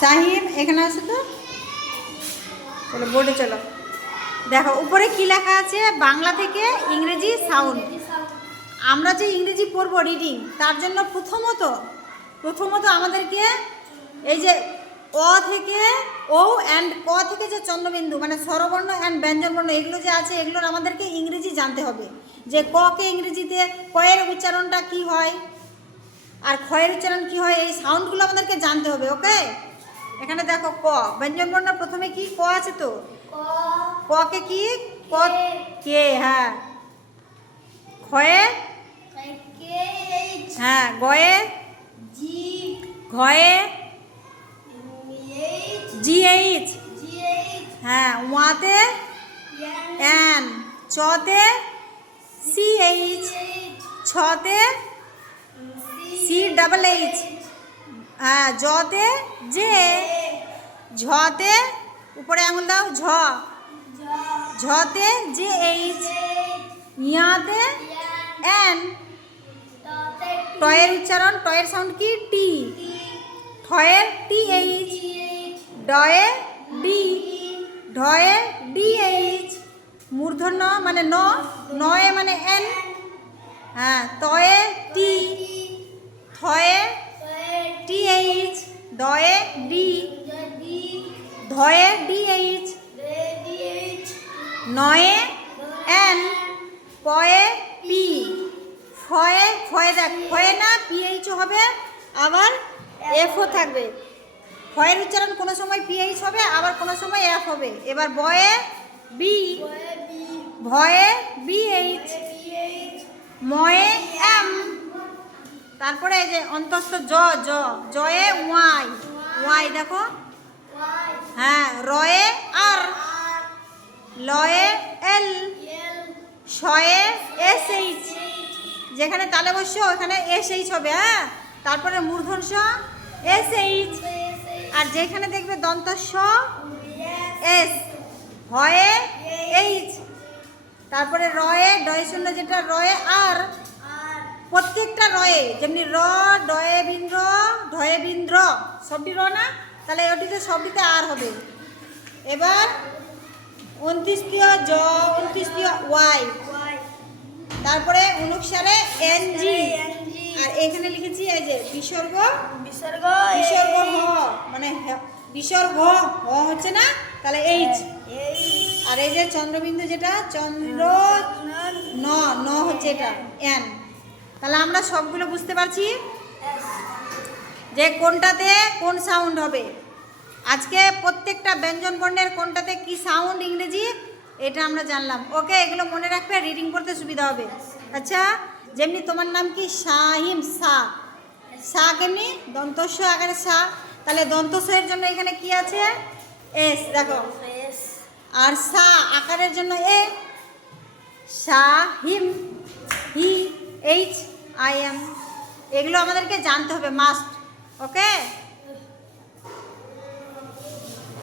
শাহিম এখানে আসো তো, চলো বোর্ডে চলো। দেখো উপরে কি লেখা আছে, বাংলা থেকে ইংরেজি সাউন্ড। আমরা যে ইংরেজি পড়বো রিডিং, তার জন্য প্রথমত আমাদেরকে এই যে অ থেকে ও অ্যান্ড ক থেকে যে চন্দ্রবিন্দু মানে স্বরবর্ণ অ্যান্ড ব্যঞ্জনবর্ণ এগুলো যে আছে, এগুলোর আমাদেরকে ইংরেজি জানতে হবে। যে ক কে ইংরেজিতে কয়ের উচ্চারণটা কি হয় আর ক্ষয়ের উচ্চারণ কি হয়, এই সাউন্ডগুলো আমাদেরকে জানতে হবে। ওকে, এখানে দেখো ক ব্যঞ্জনবর্ণ প্রথমে কি ক আছে, তো ক কে কি ক কে, হ্যাঁ। ক্ষয়ে হ্যাঁ, গয়ে ঘয়ে জিএইচ, হ্যাঁ। ওয়াতে এন, চতে সিএইচ, ছতে সি ডাবল এইচ, হ্যাঁ। জতে জে, ঝতে উপরে আঙুল দাও ঝ, ঝতে জে এইচ, ইয়াতে এন। টয়ের উচ্চারণ, টয়ের সাউন্ড কি টি, ঠয়ের টি এইচ, ডয়ে ডি, ঢয়ে ডি এইচ, মূর্ধন্য মানে ন, নয়ে মানে এন, হ্যাঁ। তয়ে টি, থয়ে টি এইচ, দয়ে ডি, ধয়ে ডি এইচ, নয়ে এন, পয়ে পি, ফয়ে ফয়ে দেখ ফয়ে না পিএইচও হবে, আবার এফও থাকবে। ফয়ের উচ্চারণ কোনো সময় পিএইচ হবে, আবার কোনো সময় এফ হবে। এবার বয়ে বি, ভয়ে বিএইচ, ময়ে এম। তারপরে এই যে অন্তস্থ জ, জ জয়ে ওয়াই, ওয়াই দেখো, হ্যাঁ। রয়ে আর, লয়ে এল, শয়ে এস এইচ, যেখানে তালে বসছো ওখানে এস এইচ হবে, হ্যাঁ। তারপরে মূর্ধন্য স এস এইচ, আর যেখানে দেখবে দন্ত স এস, হয়ে এইচ। তারপরে রয়ে ডয়ে শূন্য যেটা রয়ে আর, প্রত্যেকটা রয়ে যেমনি র, ডয়ে বিন্দ্র, ঢয়ে বিন্দ্র সবটি র না, তাহলে ওটিতে সবটিতে আর হবে। এবার 29 জ, 29 ওয়াই, তারপরে অনুসারে এনজি, আর এখানে লিখেছি এই যে বিসর্গ, বিসর্গ হ মানে বিসর্গ হ হচ্ছে না, তাহলে এইচ। আর এই যে চন্দ্রবিন্দু যেটা চন্দ্র ন, ন হচ্ছে এটা এন। তাহলে আমরা সবগুলো বুঝতে পারছি যে কোনটাতে কোন সাউন্ড হবে। আজকে প্রত্যেকটা ব্যঞ্জন বর্ণের কোনটাতে কি সাউন্ড ইংরেজি এটা আমরা জানলাম। ওকে, এগুলো মনে রাখবে, রিডিং করতে সুবিধা হবে। আচ্ছা, যেমনি তোমার নাম কি শাহিম, সা, সা কেমনি দন্তস্ব আকারে সা, তাহলে দন্তস্বের জন্য এখানে কি আছে এস, দেখো। আর সা আকারের জন্য এ, শাহিম, হি, এইচ, আই এম। এগুলো আমাদেরকে জানতে হবে মাস্ট। ওকে।